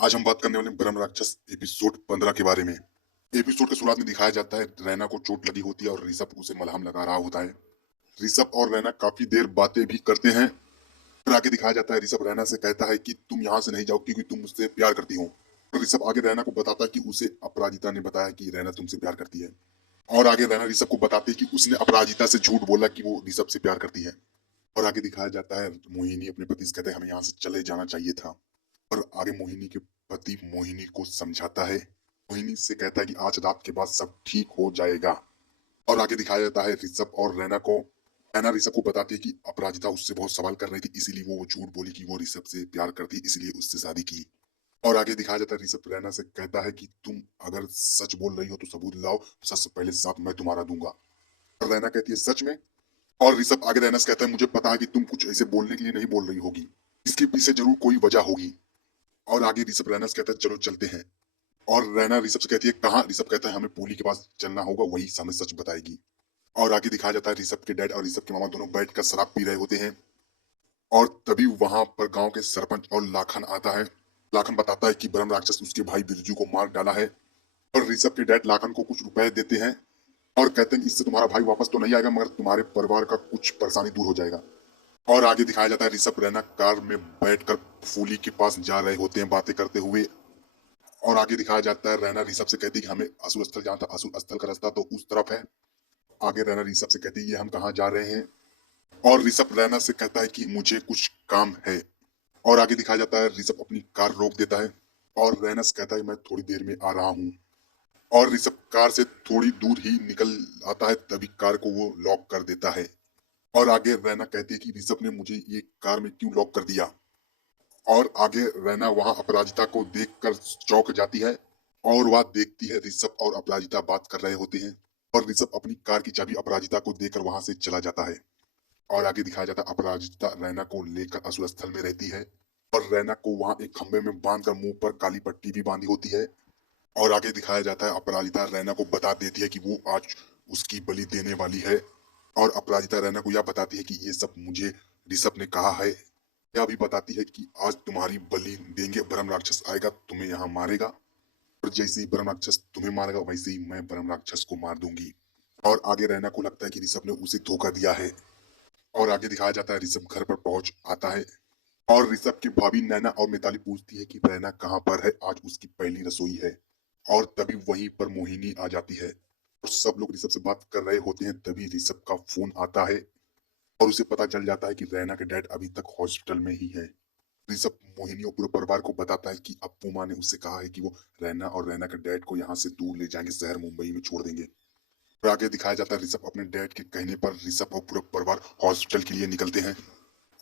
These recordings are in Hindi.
आज हम बात करने वाले हैं ब्रह्म राक्षस एपिसोड 15 के बारे में। एपिसोड के शुरुआत में दिखाया जाता है रैना को चोट लगी होती है और ऋषभ उसे मलहम लगा रहा होता है। ऋषभ और रैना काफी देर बातें भी करते हैं। फिर आगे दिखाया जाता है ऋषभ रैना से कहता है कि तुम यहाँ से नहीं जाओ क्योंकि तुम मुझसे प्यार करती हो। और ऋषभ आगे रैना को बताता है कि उसे अपराजिता ने बताया कि रैना तुमसे प्यार करती है। और आगे रैना ऋषभ को बताती है कि उसने अपराजिता से झूठ बोला कि वो ऋषभ से प्यार करती है। और आगे दिखाया जाता है मोहिनी अपने पति से कहते हैं हमें यहाँ से चले जाना चाहिए था। और आगे मोहिनी के पति मोहिनी को समझाता है। मोहिनी से कहता है कि आज रात के बाद सब ठीक हो जाएगा। और आगे दिखाया जाता है ऋषभ और रैना को। रैना ऋषभ को बताती है कि अपराजिता उससे बहुत सवाल कर रही थी, इसीलिए वो झूठ बोली कि वो ऋषभ से प्यार करती है, इसलिए उससे शादी की। और आगे दिखाया जाता है ऋषभ रैना से कहता है कि तुम अगर सच बोल रही हो तो सबूत लाओ, सच से पहले साथ मैं तुम्हारा दूंगा। और रैना कहती है सच में। और ऋषभ आगे रैना से कहता है मुझे पता है कि तुम कुछ ऐसे बोलने के लिए नहीं बोल रही होगी, इसके पीछे जरूर कोई वजह होगी। और आगे ऋषभ रैना से कहता है चलो चलते हैं। और रैना ऋषभ से कहती है कहाँ। ऋषभ कहता है हमें पुली के पास चलना होगा, वही हमें सच बताएगी। और आगे दिखाया जाता है ऋषभ के डैड और ऋषभ के मामा दोनों बैठकर शराब पी रहे होते हैं। और तभी वहां पर गांव के सरपंच और लाखन आता है। लाखन बताता है कि ब्रह्म राक्षस उसके भाई बिरजू को मार डाला है। और ऋषभ के डैड लाखन को कुछ रुपए देते हैं और कहते हैं कि इससे तुम्हारा भाई वापस तो नहीं आएगा मगर तुम्हारे परिवार का कुछ परेशानी दूर हो जाएगा। और आगे दिखाया जाता है ऋषभ रैना कार में बैठकर फूली के पास जा रहे होते हैं बातें करते हुए। और आगे दिखाया जाता है रैना ऋषभ से कहती है कि हमें असुर स्थल जाना था, असुर स्थल का रास्ता तो उस तरफ है। आगे रैना ऋषभ से कहती है ये हम कहाँ जा रहे हैं। और ऋषभ रैना से कहता है कि मुझे कुछ काम है। और आगे दिखाया जाता है ऋषभ अपनी कार रोक देता है। और रैना से कहता है मैं थोड़ी देर में आ रहा हूँ। और ऋषभ कार से थोड़ी दूर ही निकल आता है, तभी कार को वो लॉक कर देता है। और आगे रैना कहती है कि ऋषभ ने मुझे ये कार में क्यों लॉक कर दिया। और आगे रैना वहां अपराजिता को देखकर चौंक जाती है। और वह देखती है ऋषभ और अपराजिता बात कर रहे होते हैं। और ऋषभ अपनी कार की चाबी अपराजिता को देकर वहां से चला जाता है। और आगे दिखाया जाता है अपराजिता रैना को लेकर असुर स्थल में रहती है। और रैना को वहां एक खंबे में बांधकर मुंह पर काली पट्टी भी बांधी होती है। और आगे दिखाया जाता है अपराजिता रैना को बता देती है कि वो आज उसकी बलि देने वाली है। और अपराजिता रैना को यह बताती है कि ये सब मुझे ऋषभ ने कहा है। यह भी बताती है कि आज तुम्हारी बलि देंगे, ब्रह्म राक्षस आएगा तुम्हें यहाँ मारेगा। और जैसे ही ब्रह्म राक्षस तुम्हें मारेगा वैसे ही मैं ब्रह्म राक्षस को मार दूंगी। और आगे रैना को लगता है कि ऋषभ ने उसे धोखा दिया है। और आगे दिखाया जाता है ऋषभ घर पर पहुंच आता है। और ऋषभ की भाभी नैना और मिताली पूछती है कि रैना कहाँ पर है, आज उसकी पहली रसोई है। और तभी वहीं पर मोहिनी आ जाती है। और सब लोग ऋषभ से बात कर रहे होते हैं, तभी ऋषभ का फोन आता है। और उसे पता चल जाता है कि रैना के डैड अभी तक हॉस्पिटल में ही है। ऋषभ मोहिनी और पूरे परिवार को बताता है कि अप्पू माँ ने उससे कहा है कि वो रैना और रैना के डैड को यहाँ से दूर ले जाएंगे, शहर मुंबई में छोड़ देंगे। और आगे दिखाया जाता है ऋषभ अपने डैड के कहने पर ऋषभ और पूरा परिवार हॉस्पिटल के लिए निकलते हैं।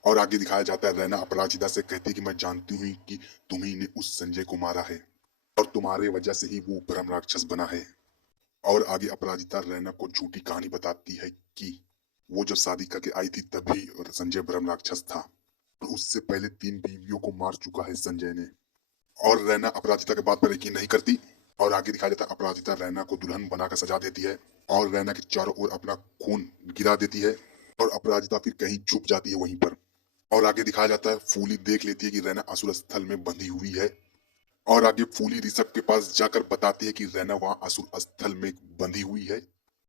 और आगे दिखाया जाता है रैना अपराजिता से कहती है कि मैं जानती हूँ कि तुम्ही ने उस संजय को मारा है और तुम्हारे वजह से ही वो ब्रह्म राक्षस बना है। और आगे अपराजिता रैना को झूठी कहानी बताती है कि वो जब शादी करके आई थी तभी संजय ब्रह्म राक्षस था और उससे पहले 3 बीवियों को मार चुका है संजय ने। और रैना अपराजिता के बात पर यकीन नहीं करती। और आगे दिखाया जाता है अपराजिता रैना को दुल्हन बनाकर सजा देती है और रैना के चारों ओर अपना खून गिरा देती है। और अपराजिता फिर कहीं छुप जाती है वहीं पर। और आगे दिखाया जाता है फूली देख लेती है कि रैना असुर स्थल में बंधी हुई है। और आगे फूली ऋषभ के पास जाकर बताती है कि रैना वहां असुर स्थल में बंधी हुई है।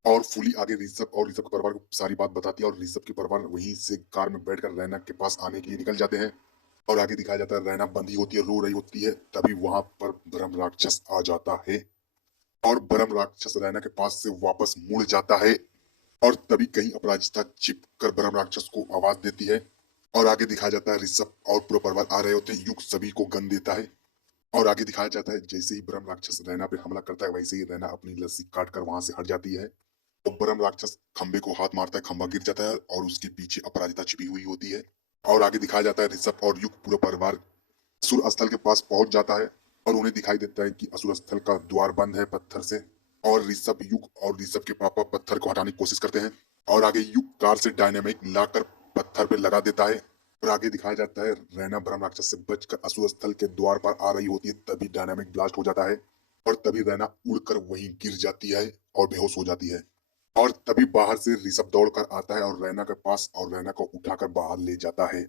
और फूली आगे ऋषभ और ऋषभ के परिवार को सारी बात बताती है और ऋषभ के परिवार वहीं से कार में बैठकर रैना के पास आने के लिए निकल जाते हैं। और आगे दिखाया जाता है रैना बंधी होती है, रो रही होती है, तभी वहां पर ब्रह्म राक्षस आ जाता है। और ब्रह्म राक्षस रैना के पास से वापस मुड़ जाता है। और तभी कहीं अपराजिता चिप कर ब्रह्म राक्षस को आवाज देती है। और आगे दिखाया जाता है ऋषभ और पूरा परिवार आ रहे होते हैं, युग सभी को गन देता है। और आगे दिखाया जाता है जैसे ही ब्रह्म राक्षस रैना पे हमला करता है वैसे ही रैना अपनी लस्सी काट कर वहां से हट जाती है। तो ब्रह्म राक्षस खंबे को हाथ मारता है, खंबा गिर जाता है और उसके पीछे अपराजिता छिपी हुई होती है। और आगे दिखाया जाता है ऋषभ और युग पूरा परिवार असुर स्थल के पास पहुंच जाता है। और उन्हें दिखाई देता है कि असुर स्थल का द्वार बंद है पत्थर से। और ऋषभ युग और ऋषभ के पापा पत्थर को हटाने की कोशिश करते हैं। और आगे युग कार से डायनामिक लाकर पत्थर पे लगा देता है। और आगे दिखाया जाता है रैना ब्रह्म राक्षस से बचकर असुर स्थल के द्वार पर आ रही होती है, तभी डायनामिक ब्लास्ट हो जाता है। और तभी रैना उड़कर वहीं गिर जाती है और बेहोश हो जाती है। और तभी बाहर से ऋषभ दौड़कर आता है और रैना के पास और रैना को उठाकर बाहर ले जाता है।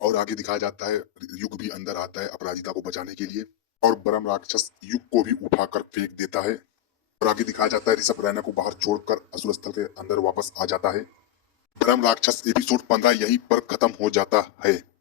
और आगे दिखाया जाता है युग भी अंदर आता है अपराजिता को बचाने के लिए और ब्रह्म राक्षस युग को भी उठाकर फेंक देता है। और आगे दिखाया जाता है ऋषभ रैना को बाहर छोड़कर असुर स्थल के अंदर वापस आ जाता है। ब्रह्म राक्षस एपिसोड 15 यहीं पर खत्म हो जाता है।